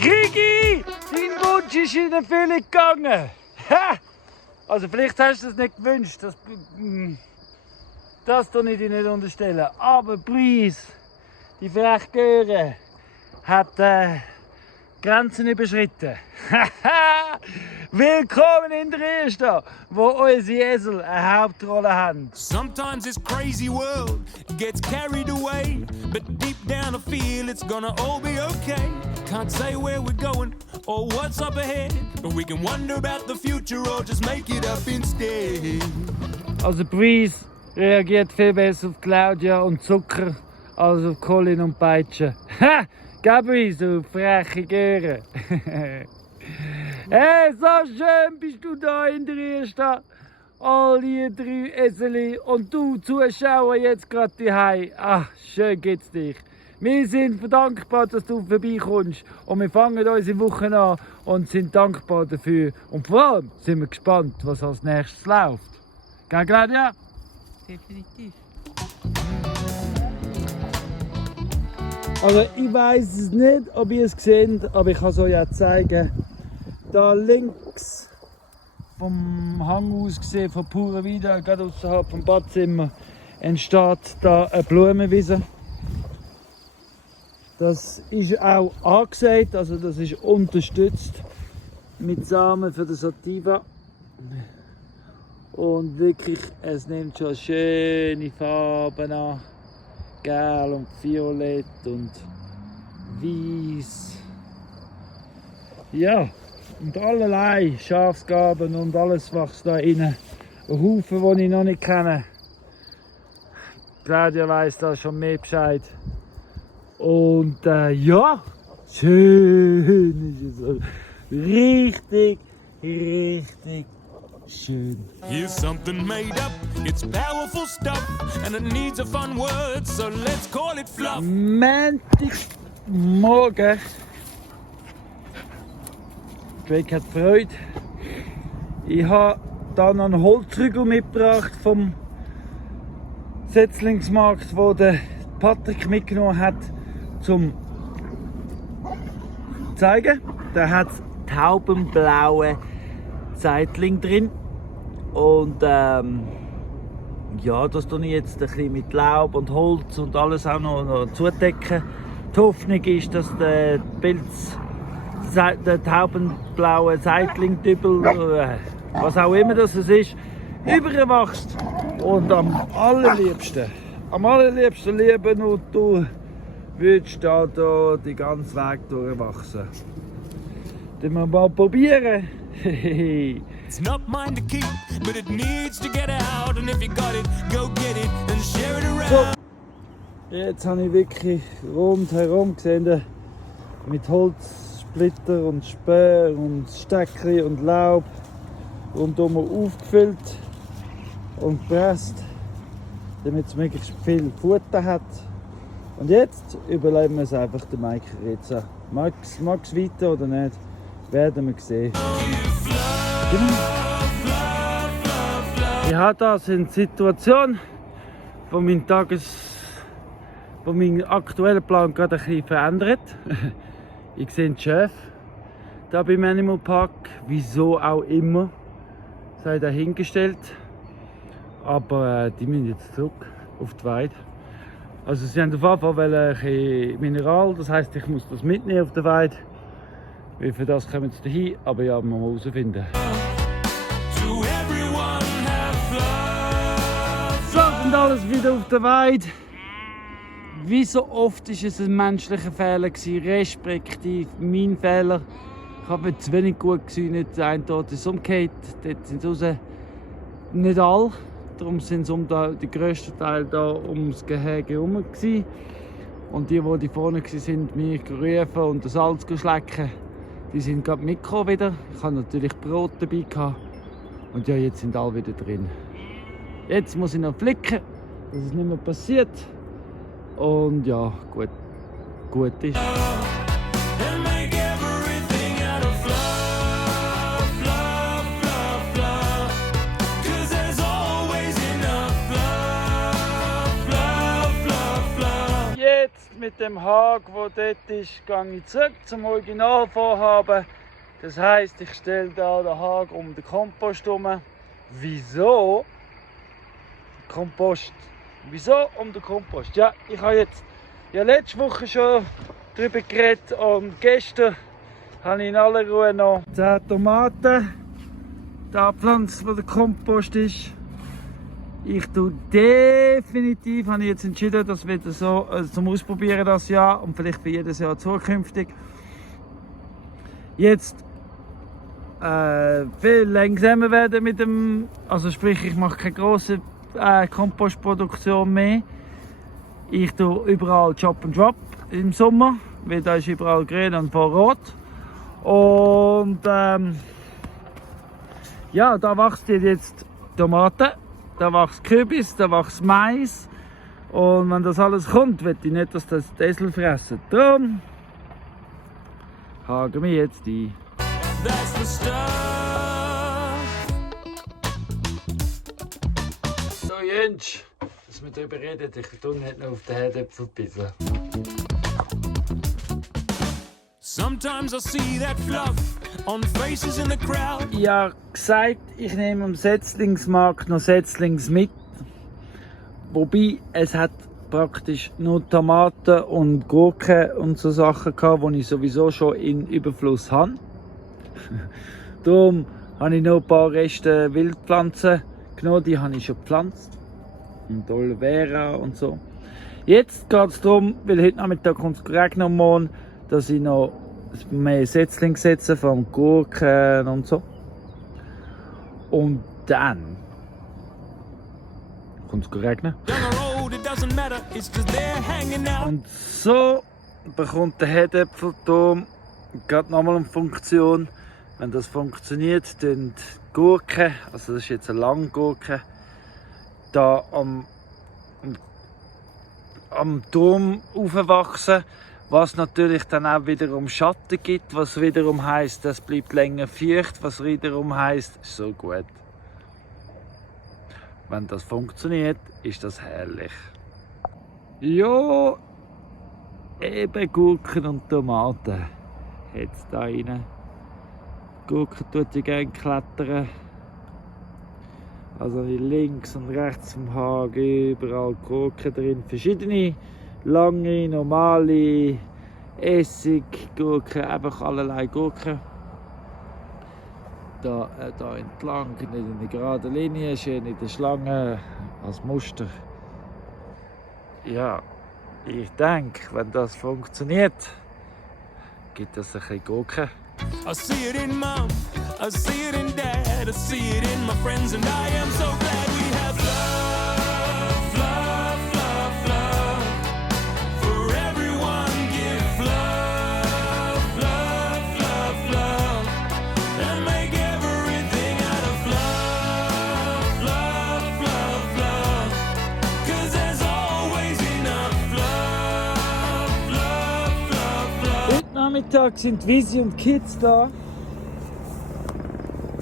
Krigi, dein Wunsch ist in Erfüllung gegangen. Ha! Also vielleicht hast du das nicht gewünscht, das tue ich dir nicht unterstellen. Aber please, die freche Göre hat Grenzen überschritten. Willkommen in der Ersten, wo unsere Esel eine Hauptrolle haben. Sometimes this crazy world gets carried away, but deep down I feel it's gonna all be okay. Can't say where we're going or what's up ahead, but we can wonder about the future or just make it up instead. Also Breeze reagiert viel besser auf Claudia und Zucker als auf Colin und Peitsche. Ha! Gabriel, du freche Göre. Hey, so schön bist du da in der Ersten. Alle 3 Eseli und du Zuschauer jetzt gerade daheim. Ach, schön geht's dich. Wir sind dankbar, dass du vorbeikommst und wir fangen unsere Woche an und sind dankbar dafür. Und vor allem sind wir gespannt, was als nächstes läuft. Gell, Claudia? Definitiv. Also ich weiß es nicht, ob ihr es seht, aber ich kann es euch ja zeigen. Da links vom Hang aus gesehen, von Pura Vida, gerade außerhalb vom Badzimmer, entsteht da eine Blumenwiese. Das ist auch angesagt, also das ist unterstützt mit Samen für das Sativa. Und wirklich, es nimmt schon schöne Farben an. Gelb und violett und weiß. Ja, und allerlei Schafsgaben und alles wächst da rein. Ein Haufen, den ich noch nicht kenne. Claudia weiss da schon mehr Bescheid. Und ja, schön ist es. Richtig, richtig schön. Here's something made up, it's powerful stuff, and it needs a fun word, so let's call it fluff. Montagmorgen. Greg hat Freude. Ich habe dann einen Holzrügel mitgebracht vom Setzlingsmarkt, wo der Patrick mitgenommen hat, zum zeigen. Da hat taubenblaue Seitling drin. Und ja, das tue ich jetzt ein bisschen mit Laub und Holz und alles auch noch zudecken. Die Hoffnung ist, dass der Pilz, der taubenblaue Seitlingdübel, was auch immer das ist, überwachst. Und am allerliebsten lieben und du würdest da den ganzen Weg durchwachsen. Das wir mal probieren. It's not mine to keep, but it needs to get out, and if you got it, go get it and share it around. So, jetzt habe ich wirklich rundherum gesehen, mit Holzsplitter und Speer und Steckli und Laub rundum aufgefüllt und gepresst, damit es möglichst viel Futter hat. Und jetzt überleben wir es einfach der Mike Rizza. Mag es weiter oder nicht, werden wir sehen. Ich habe das in der Situation, wo mein aktueller Plan gerade ein bisschen verändert. Ich sehe den Chef da beim Animal Park, wieso auch immer, sei dahingestellt. Aber die müssen jetzt zurück auf die Weide. Also sie haben auf jeden Fall ein bisschen Mineral, das heisst, ich muss das mitnehmen auf der Weide. Wie für das kommen sie dahin, aber ja, man muss herausfinden. So, und alles wieder auf der Weide. Wie so oft war es ein menschlicher Fehler, respektive mein Fehler. Ich habe zu wenig gut gesehen, nicht ein Tod ist umgekehrt, dort sind sie raus. Nicht alle, darum sind sie der grösste Teil da ums Gehege herum. Und die vorne waren, mich gerufen und das Salz schlecken. Die sind gerade mitgekommen wieder. Ich hatte natürlich Brot dabei gehabt. Und ja, jetzt sind alle wieder drin. Jetzt muss ich noch flicken, dass es nicht mehr passiert. Und ja, gut ist. mit dem Hag, der dort ist, gehe ich zurück zum Originalvorhaben. Das heisst, ich stelle da den Hag um den Kompost herum. Wieso? Kompost. Wieso um den Kompost? Ja, ich habe letzte Woche schon darüber geredet und gestern habe ich in aller Ruhe noch 10 Tomaten da gepflanzt, wo der Kompost ist. Ich tue definitiv, habe ich jetzt entschieden, das wieder so zum Ausprobieren das Jahr und vielleicht für jedes Jahr zukünftig. Jetzt viel langsamer werden mit dem, also sprich, ich mache keine große Kompostproduktion mehr. Ich tue überall Chop and Drop im Sommer, weil da ist überall grün und voll rot. Und ja, da wächst jetzt Tomaten, da wächst Kürbis, da wächst Mais. Und wenn das alles kommt, will ich nicht, dass das die Esel fressen. Darum haken wir jetzt ein. That's the stuff. So Jens, dass wir darüber reden, ich tue nicht noch auf den Herdöpfel bissen. Sometimes I see that fluff on faces in the crowd. Ich habe gesagt, ich nehme am Setzlingsmarkt noch Setzlings mit. Wobei es hat praktisch nur Tomaten und Gurken und so Sachen gehabt, die ich sowieso schon in Überfluss habe. Darum habe ich noch ein paar Reste Wildpflanzen genommen, die habe ich schon gepflanzt. Und Aloe Vera und so. Jetzt geht es darum, weil heute Nachmittag kommt es regnen und morgen, dass ich noch mehr Setzlinge setze von Gurken und so. Und dann kommt es regnen. Und so bekommt der Herdöpfelturm gerade nochmal eine Funktion. Wenn das funktioniert, dann die Gurke, also das ist jetzt eine Langgurke, da am Turm aufwachsen, was natürlich dann auch wiederum Schatten gibt, was wiederum heisst, das bleibt länger feucht, was wiederum heisst, so gut. Wenn das funktioniert, ist das herrlich. Ja, eben Gurken und Tomaten. Jetzt da rein. Gurken tut ich gerne klettern. Also links und rechts vom Hagen überall Gurken drin. Verschiedene, lange, normale, Essiggurken, einfach allerlei Gurken. Da entlang, nicht in der geraden Linie, schön in der Schlange als Muster. Ja, ich denke, wenn das funktioniert, gibt es ein bisschen Gurken. I see it in mom, I see it in dad, I see it in my friends, and I am so glad we have love, love, love, love. For everyone give love, love, love, love. And make everything out of love, love, love, love. 'Cause there's always enough love, love, love, love. Heute Nachmittag sind Visi und Kids da.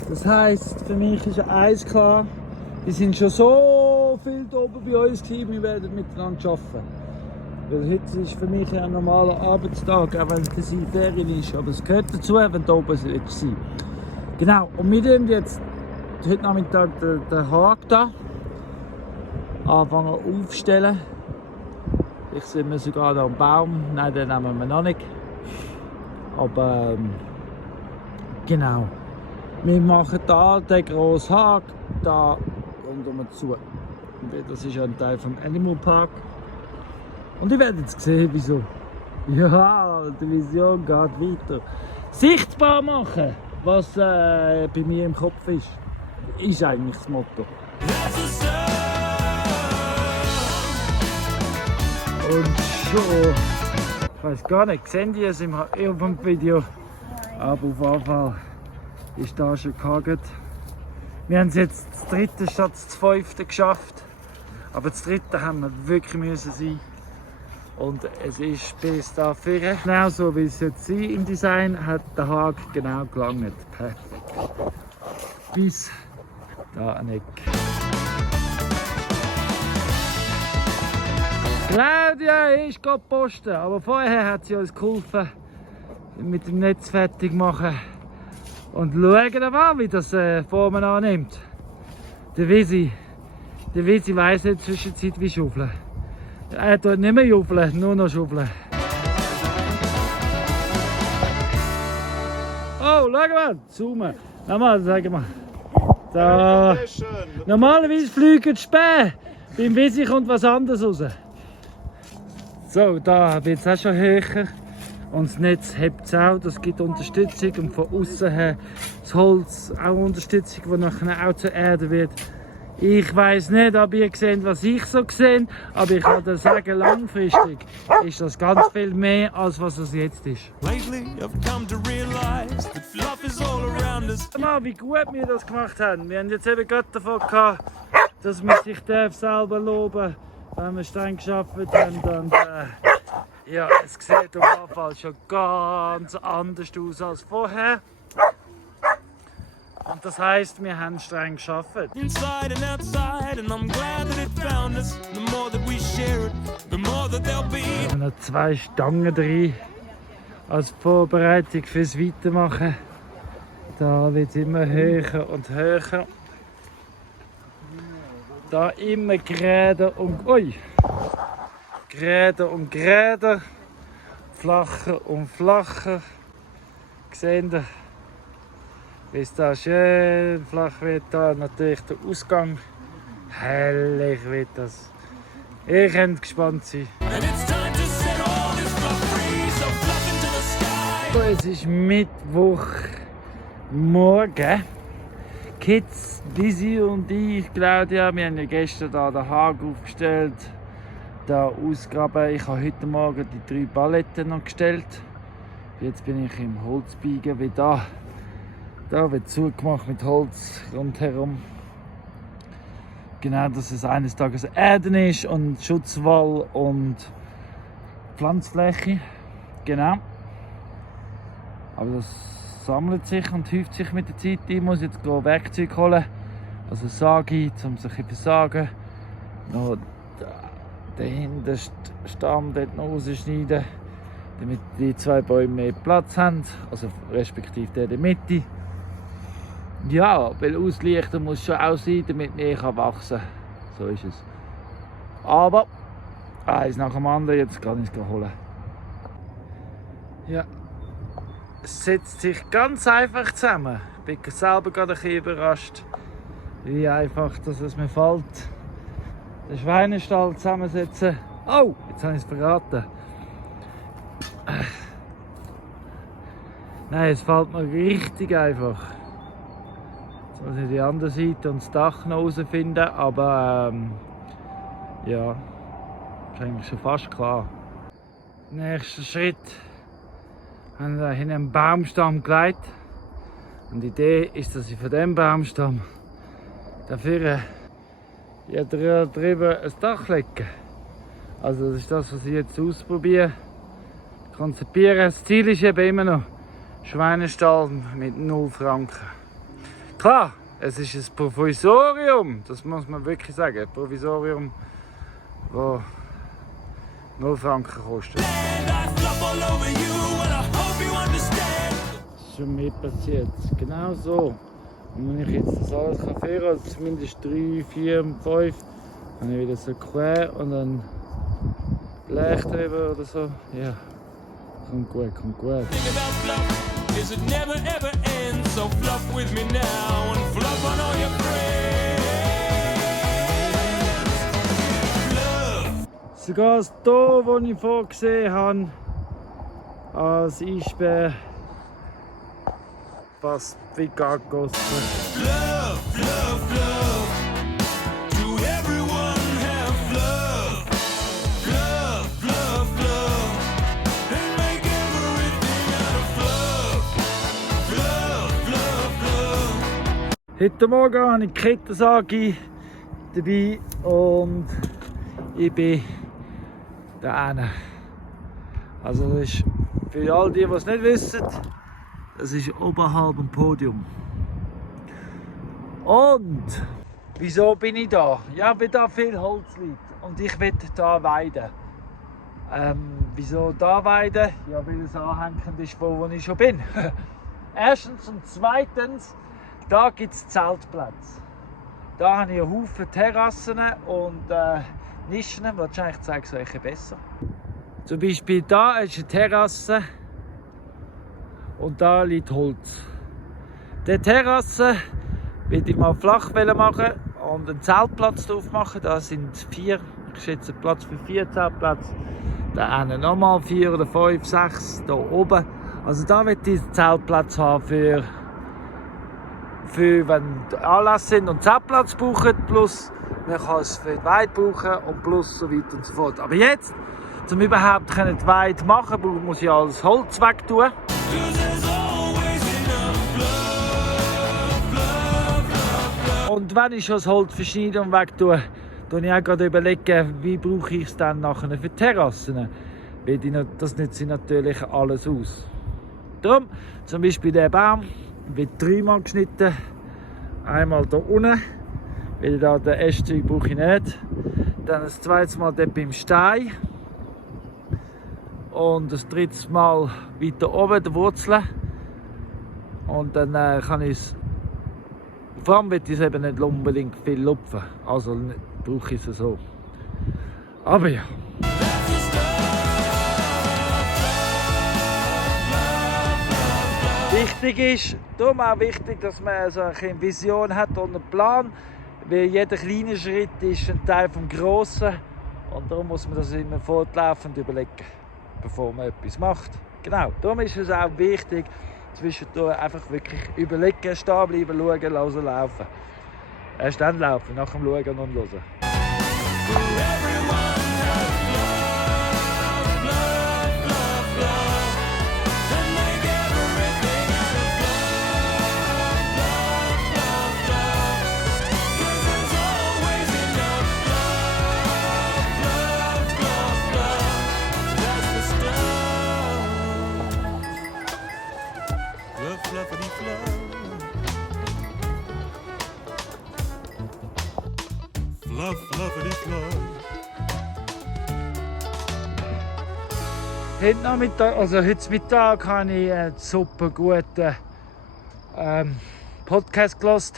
Das heisst, für mich ist eins klar, die sind schon so viel da oben bei uns gewesen, wir werden miteinander arbeiten. Weil heute ist für mich ein normaler Arbeitstag, auch wenn es in Ferien ist. Aber es gehört dazu, wenn du oben sein willst. Genau, und wir werden jetzt heute Nachmittag den Hag da anfangen aufstellen. Ich sehe wir sogar noch einen Baum, nein, den nehmen wir noch nicht. Aber genau. Wir machen da den grossen Hag da rundum zu. Das ist ein Teil vom Animal Park. Und ihr werdet jetzt sehen, wieso. Ja, die Vision geht weiter. Sichtbar machen, was bei mir im Kopf ist eigentlich das Motto. Und schon, ich weiß gar nicht, sehen die es im Video? Aber auf jeden Fall ist da schon gehakt. Wir haben es jetzt das 3. statt das 5. geschafft. Aber das 3. haben wir wirklich müssen sein. Und es ist bis da vorne. Genau so wie es jetzt sein im Design, hat der Hag genau gelangt. Perfekt. Bis da ein Eck. Claudia ist gerade posten, aber vorher hat sie uns geholfen mit dem Netz fertig machen. Und schauen mal, wie das Formen annimmt. Der Visi weiss nicht zwischenzeit wie schaufeln. Er tut nicht mehr schaufeln, nur noch schaufeln. Oh, schau mal, zoomen. Nochmal, sagen wir. Da. Normalerweise fliegen die Spähe. Beim Visi kommt was anderes raus. So, da wird es auch schon höher. Und das Netz hebt es auch, das gibt Unterstützung. Und von außen her das Holz auch Unterstützung, die nachher auch zur Erde wird. Ich weiss nicht, ob ihr seht, was ich so sehe, aber ich kann dir sagen, langfristig ist das ganz viel mehr, als was es jetzt ist. Mal, wie gut wir das gemacht haben. Wir haben jetzt eben gerade davon gehabt, dass man sich selber loben darf, wenn wir streng gearbeitet haben. Und, ja, es sieht auf jeden Fall schon ganz anders aus als vorher. Und das heisst, wir haben streng gearbeitet. Wir haben noch 2 Stangen drin als Vorbereitung fürs Weitermachen. Da wird es immer höher und höher. Da immer gerader und gerader und gerader, flacher und flacher. Seht ihr, wie es da schön flach wird, da natürlich der Ausgang. Herrlich wird das. Ihr könnt gespannt sein. So, es ist Mittwochmorgen. Kids, Visi und ich, Claudia, wir haben ja gestern da den Haken aufgestellt. Da ausgraben. Ich habe heute Morgen die 3 Paletten noch gestellt. Jetzt bin ich im Holzbiegen, wie da. Da wird zugemacht mit Holz rundherum. Genau, dass es eines Tages Erden ist und Schutzwall und Pflanzfläche. Genau. Aber das sammelt sich und häuft sich mit der Zeit. Ich muss jetzt Werkzeug holen, also Sage, um sich zu versagen. Noch den hintersten Stamm dort noch rausschneiden, damit die 2 Bäume mehr Platz haben, also respektive der in der Mitte. Ja, weil Auslichter muss schon auch sein, damit mehr wachsen kann. So ist es. Aber eins nach dem anderen, jetzt kann ich es holen. Ja, es setzt sich ganz einfach zusammen. Ich bin selber gerade ein bisschen überrascht, wie einfach dass es mir fällt. Den Schweinestall zusammensetzen. Oh, jetzt habe ich es verraten. Nein, es fällt mir richtig einfach. Jetzt muss ich die andere Seite und das Dach noch herausfinden, aber ja, ist eigentlich schon fast klar. Nächster Schritt. Haben wir hier einen Baumstamm gelegt. Und die Idee ist, dass ich von diesem Baumstamm dafür ja, drüber ein Dach legen. Also das ist das, was ich jetzt ausprobiere, konzipieren. Das Ziel ist eben immer noch Schweinestall mit 0 Franken. Klar, es ist ein Provisorium, das muss man wirklich sagen. Ein Provisorium, das 0 Franken kostet. Das ist schon mehr passiert. Genau so. Und wenn ich jetzt das alles führen kann, also zumindest 3, 4, 5, dann habe ich wieder so quer und dann Blech drüber oder so. Ja, kommt gut, kommt gut. Sogar das Tor, das ich vorgesehen habe, als Eisbär, passt wie angegossen. Love, love, love. Do everyone have love? Love, love, love. And make everything out of love. Love, love, love. Heute Morgen habe ich die Kettensage dabei und ich bin da hinten. Also das ist für all die, die es nicht wissen, das ist oberhalb dem Podium. Und wieso bin ich da? Ja, weil da viel Holz liegt. und ich will hier weiden. Wieso hier weiden? Ja, weil es anhängend ist, wo ich schon bin. Erstens und zweitens, da gibt es Zeltplätze. Da habe ich einen Haufen Terrassen und Nischen. Wahrscheinlich zeige ich es euch besser. Zum Beispiel da ist eine Terrasse und da liegt Holz. Die Terrasse will ich mal flach machen und einen Zeltplatz drauf machen. Da sind 4, ich schätze Platz für 4 Zeltplätze. Da haben nochmal 4 oder 5, 6 da oben. Also da wird diesen Zeltplatz haben für wenn Anlässe sind und Zeltplatz brauchen, plus man kann es für die Weide brauchen und plus so weiter und so fort. Aber jetzt, um überhaupt die Weide machen, muss ich alles Holz wegtun. Und wenn ich schon das Holz verschneide und wegtue, dann ich auch gerade überlegen, wie brauche ich es dann nachher für die Terrassen. Weil das nützt natürlich alles aus. Darum, zum Beispiel der Baum wird 3-mal geschnitten. Einmal hier unten, weil da den Ästzeug brauche ich nicht. Dann das 2. Mal dort beim Stein. Und das 3. Mal weiter oben, die Wurzeln. Und dann kann ich es. Vor allem will ich es eben nicht unbedingt viel lupfen. Also brauche ich es so. Aber ja. Wichtig ist, darum auch wichtig, dass man so eine Vision hat und einen Plan. Weil jeder kleine Schritt ist ein Teil des Grossen. Und darum muss man das immer fortlaufend überlegen, bevor man etwas macht. Genau, darum ist es auch wichtig, zwischendurch einfach wirklich überlegen, stehen bleiben, schauen, lassen, laufen. Erst dann laufen, nach dem Schauen und Hören. Heute Mittag habe ich einen super guten Podcast gehört.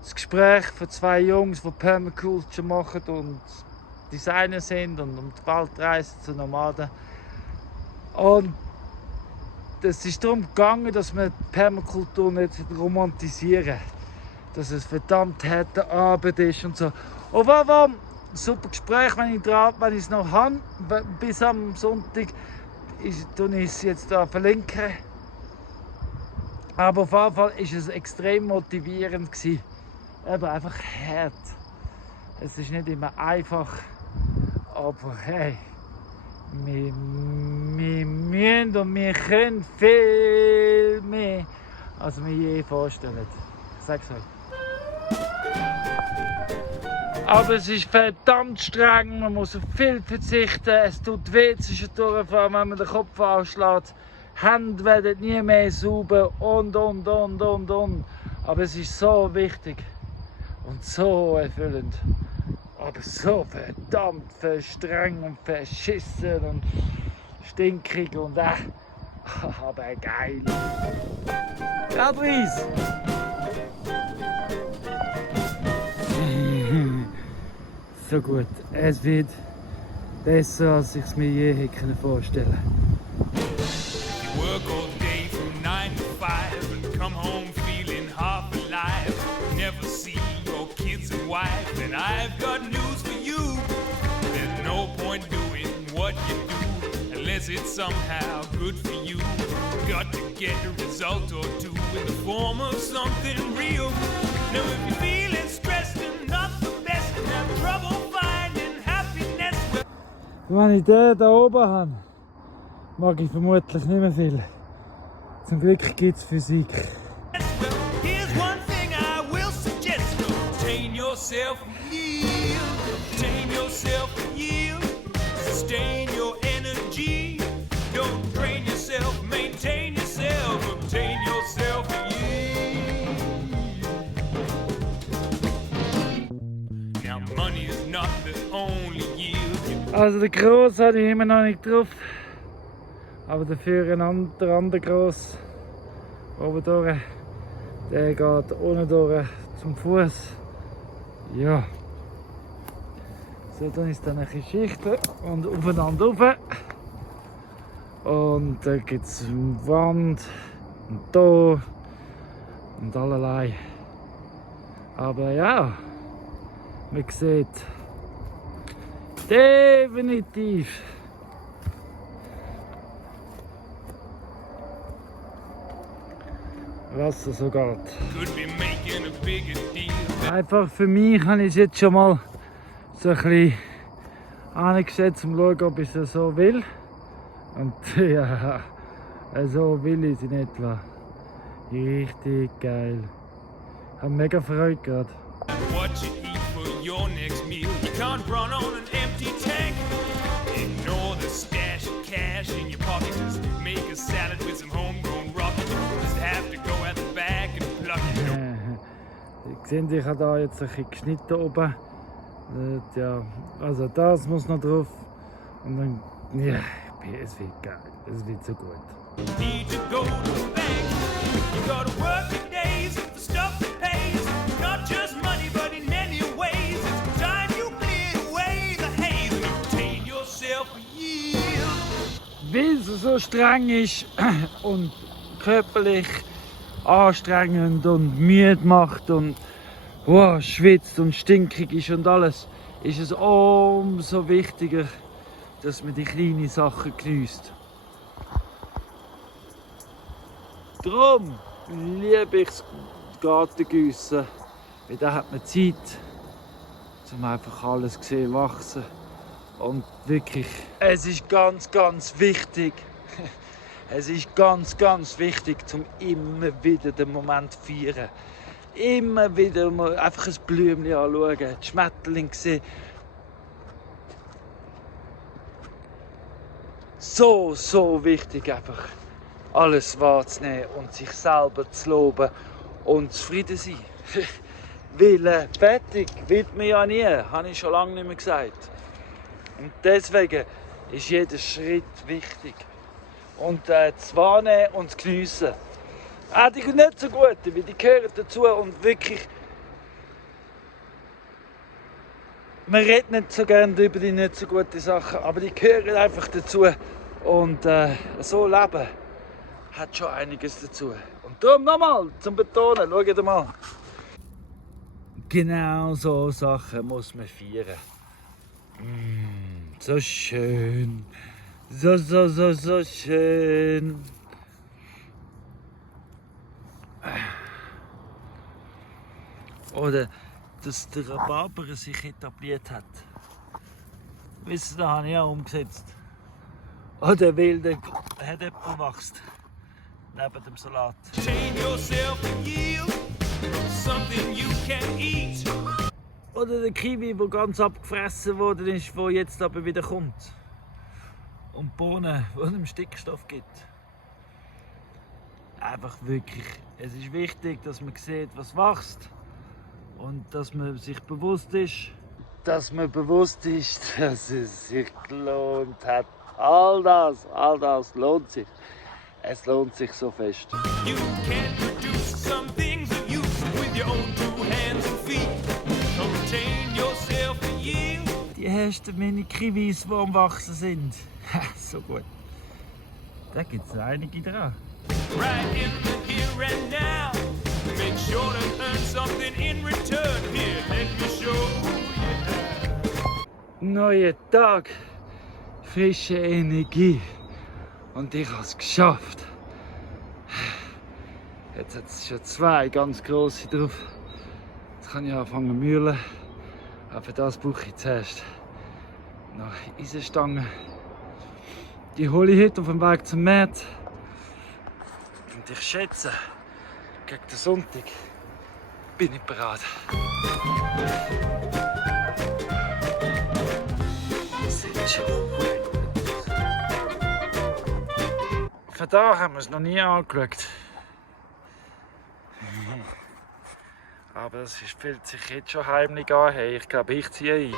Das Gespräch von 2 Jungs, die Permaculture machen und Designer sind und um die Welt reisen zu Nomaden. Und es ist darum gegangen, dass wir die Permakultur nicht romantisieren. Dass es verdammt harte Arbeit ist und so. Und war ein super Gespräch, wenn ich es noch habe, bis am Sonntag. Ich es jetzt da verlinken. Aber auf jeden Fall war es extrem motivierend gewesen. Eben einfach hart. Es ist nicht immer einfach, aber hey, wir müssen und wir können viel mehr, als wir je vorstellen. Ich sag's euch. Aber es ist verdammt streng, man muss auf viel verzichten, es tut weh zwischendurch, wenn man den Kopf anschlägt. Hände werden nie mehr sauber und. Aber es ist so wichtig und so erfüllend. Aber so verdammt streng und verschissen und stinkig und aber geil. Ja, Dries! So gut, es wird besser, als ich es mir je hätte vorstellen können. You work all day from 9 to 5 and come home feeling half alive. Never see your kids and wife, and I've got news for you. There's no point doing what you do unless it's somehow good for you. Got to get a result or two in the form of something real. Now if you're feeling stressed and not the best and have trouble finding happiness, wenn ich den da oben habe, mag ich vermutlich nicht mehr viel. Zum Glück gibt es Physik. here's one thing I will suggest. Tame yourself and yield. Tame yourself and yield. Sustain your energy. Don't drain yourself. Maintain yourself. Obtain yourself and yield. Now money is not the only yield. Also der Gross habe ich immer noch nicht drauf. Aber dafür der andere Gross oben durch, der geht unten durch zum Fuß. Ja. So, dann ist dann eine Schichten und aufeinander rauf. Und da gibt es eine Wand und da und allerlei. Aber ja, man sieht definitiv was so geht. Einfach für mich habe ich es jetzt schon mal so ein bisschen angesetzt, um zu schauen, ob ich es so will. Und ja, so will ich es in etwa. Richtig geil. Ich habe mega Freude gerade. What you eat for your next meal. You can't run on an empty tank. Ignore the stash of cash in your pocket. Just make a salad with some homegrown rocket. Just have to go at the back and pluck it. Ihr seht, ich habe da jetzt ein bisschen geschnitten oben. Ja, also das muss noch drauf. Und dann, ja, es wird geil. Es wird so gut. Need to go to the bank. You gotta work your days for stuff that pays. Not just money, but in many ways. It's time you clear away the haze and obtain yourself a yield. Weil es so streng ist und körperlich anstrengend und müde macht und schwitzt und stinkig ist und alles, ist es umso wichtiger, dass man die kleinen Sachen genießt. Darum liebe ich das Gartengießen, weil da hat man Zeit, um einfach alles zu sehen, wachsen. Und wirklich, es ist ganz, ganz wichtig, es ist ganz, ganz wichtig, um immer wieder den Moment zu feiern. Immer wieder mal einfach ein Blümchen anschauen, die Schmetterlinge sehen. So wichtig einfach, alles wahrzunehmen und sich selber zu loben und zufrieden sein. Weil fertig wird man ja nie, habe ich schon lange nicht mehr gesagt. Und deswegen ist jeder Schritt wichtig. Und zu wahrnehmen und zu geniessen. Auch die nicht so guten, weil die gehören dazu und wirklich. Man redet nicht so gerne über die nicht so guten Sachen, aber die gehören einfach dazu. Und so leben hat schon einiges dazu. Und darum nochmal zum Betonen, schaut mal. Genau so Sachen muss man feiern. So schön. So schön. Oder dass der Rhabarber sich etabliert hat. Wisst ihr, da habe ich auch umgesetzt. Oder weil der Herdäpfel wächst. Neben dem Salat. Oder der Kiwi, der ganz abgefressen worden ist, der jetzt aber wieder kommt. Und die Bohnen, die einem Stickstoff gibt. Einfach wirklich, es ist wichtig, dass man sieht, was wächst. Und dass man sich bewusst ist, dass es sich gelohnt hat. All das lohnt sich. Es lohnt sich so fest. You can produce some things of use with your own two hands and feet. Obtain yourself a yield. Die ersten Mini-Kiwis, die am Wachsen sind. So gut. Da gibt es einige dran. Right in the here and now. Make sure to earn something in return. Here, let me show you. Neuer Tag, frische Energie. Und ich habe es geschafft. Jetzt hat es schon 2 ganz grosse drauf. Jetzt kann ich anfangen zu mühlen. Aber für das brauche ich zuerst noch Eisenstangen. Die hole ich heute auf dem Weg zum Markt. Und ich schätze, gegen den Sonntag bin ich bereit. Das sieht schon gut. Von da haben wir es noch nie angeschaut. Aber es fühlt sich jetzt schon heimlich an. Hey, ich glaube, ich ziehe ein.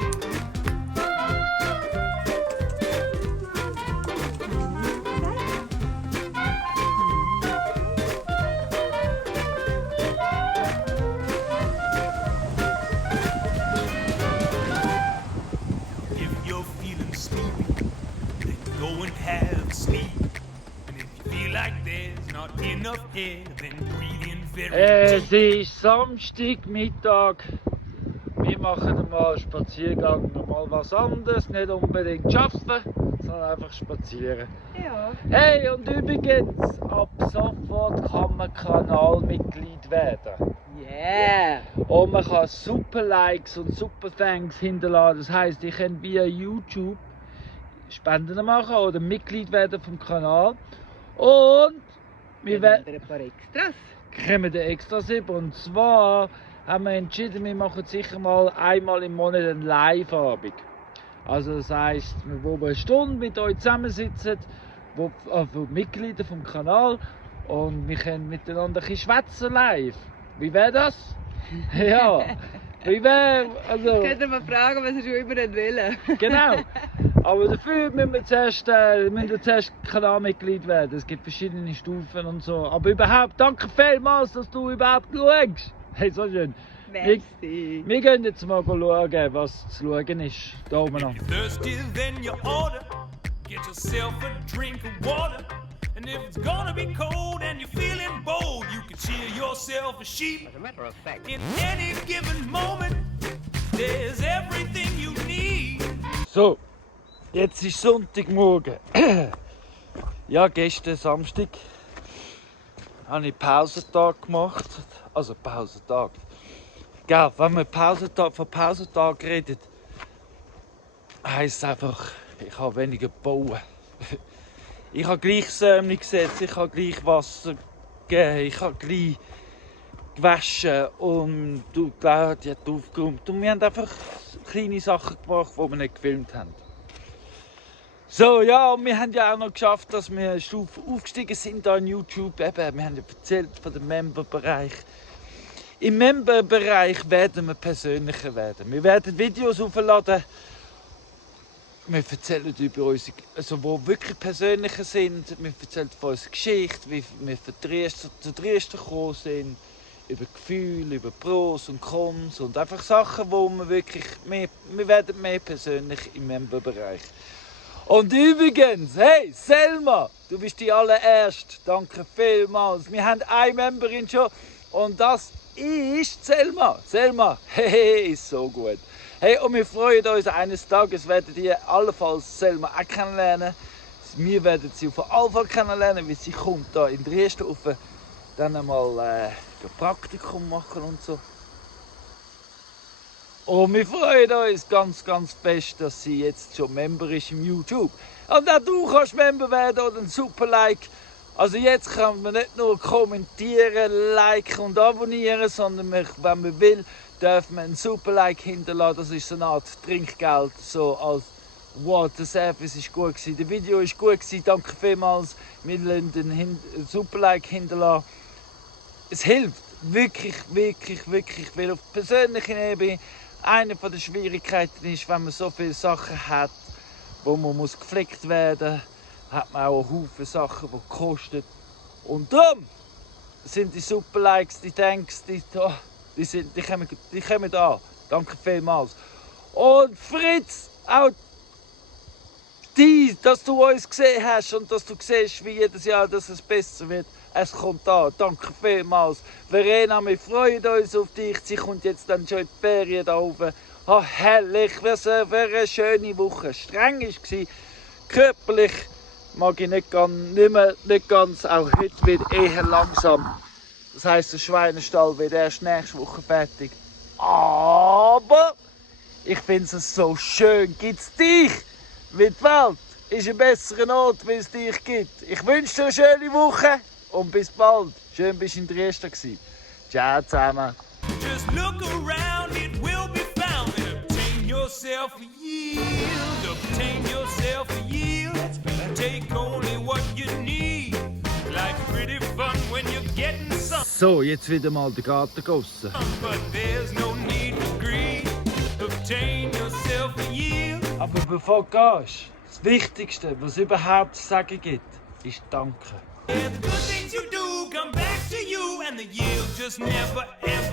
go and have a sleep. And if you feel like there's not enough air, then breathe in very Es ist Samstagmittag. Wir machen mal einen Spaziergang, mal was anderes, nicht unbedingt arbeiten, sondern einfach spazieren. Ja. Hey, und übrigens, ab sofort kann man Kanalmitglied werden. Yeah! Und man kann super Likes und super Thanks hinterlassen. Das heisst, ihr könnt via YouTube Spenden machen oder Mitglied werden vom Kanal. Und wir Dann haben wir ein paar Extras. kommen da Extras über. Und zwar haben wir entschieden, wir machen sicher mal einmal im Monat eine Live-Abend. Also das heisst, wo wir eine Stunde mit euch zusammensitzen, wo Mitglieder vom Kanal, und wir können miteinander ein bisschen schwätzen live. Wie wäre das? Ja, wie wäre, also... Könnt ihr mal fragen, was ihr schon immer nicht wollen. Genau. Aber dafür müssen wir zuerst Kanalmitglied werden. Es gibt verschiedene Stufen und so. Aber überhaupt, danke vielmals, dass du überhaupt schaust. Hey, so schön. Merci. Wir gehen jetzt mal schauen, was zu schauen ist. Da oben noch. If you're thirsty, then you order. Get yourself a drink of water. And if it's gonna be cold and you're feeling bold, you can cheer yourself a sheep. As a matter of fact, In any given moment, there's everything you need. So, jetzt ist Sonntagmorgen. Ja, gestern Samstag habe ich Pausentag gemacht. Also Pausentag. Gell, wenn man von Pausentag redet, heisst es einfach, ich habe weniger bauen. Ich habe gleich Sämli gesetzt, ich habe gleich Wasser gegeben, ich habe gleich gewaschen und die Claudia hat aufgeräumt. Und wir haben einfach kleine Sachen gemacht, die wir nicht gefilmt haben. So, ja, und wir haben ja auch noch geschafft, dass wir eine Stufe aufgestiegen sind hier in YouTube. Eben, wir haben ja erzählt von dem Memberbereich. Im Memberbereich werden wir persönlicher werden. Wir werden Videos aufladen. Wir erzählen über unsere, also die wirklich persönlicher sind. Wir erzählen von unserer Geschichte, wie wir zu Dresden gekommen sind. Über Gefühle, über Pros und Cons und einfach Sachen, wo wir wirklich wir werden mehr persönlich im Memberbereich. Und übrigens, hey Selma, du bist die allererste. Danke vielmals. Wir haben eine Memberin schon und das ist Selma. Selma, hey, ist so gut. Hey, und wir freuen uns, eines Tages werdet ihr allenfalls Selma auch kennenlernen. Wir werden sie auf jeden Fall kennenlernen, weil sie kommt hier in Dresden auf, dann einmal ein Praktikum machen und so. Und wir freuen uns ganz, ganz fest, dass sie jetzt schon Member ist im YouTube. Und auch du kannst Member werden oder ein super Like. Also jetzt kann man nicht nur kommentieren, liken und abonnieren, sondern wenn man will, darf man ein super Like hinterlassen. Das ist so eine Art Trinkgeld, so als wow, der Service ist gut gewesen, das Video ist gut gewesen, danke vielmals. Wir lassen einen super Like hinterlassen. Es hilft wirklich, wirklich, wirklich, weil auf persönlicher Ebene eine der Schwierigkeiten ist, wenn man so viele Sachen hat, wo man gepflegt werden muss, hat man auch einen Haufen Sachen, die kosten. Und darum sind die Super Likes, die Thanks, die kommen an. Danke vielmals. Und Fritz, auch dass du uns gesehen hast und dass du siehst, wie jedes Jahr dass es besser wird. Es kommt an. Danke vielmals. Verena, wir freuen uns auf dich. Sie kommt jetzt dann schon in die Ferien da oben. Oh, herrlich, was für eine schöne Woche. Streng war es. Körperlich mag ich nicht ganz. Auch heute wird eher langsam. Das heisst, der Schweinestall wird erst nächste Woche fertig. Aber ich finde es so schön. Gibt es dich? Wie die Welt ist ein besserer Ort, wie es dich gibt. Ich wünsche dir eine schöne Woche und bis bald. Schön, bist du in Dresden gewesen. Ciao zusammen. Just look around, it will be found. And obtain yourself a yield. Obtain yourself a yield. Take only what you need. Life's pretty fun when you're getting some. So, jetzt wieder mal den Garten gossen. But there's no need for greed. Obtain yourself a yield. Aber bevor du gehst, das Wichtigste, was es überhaupt zu sagen gibt, ist Danke. Yeah, the good things you do come back to you, and the yield just never ever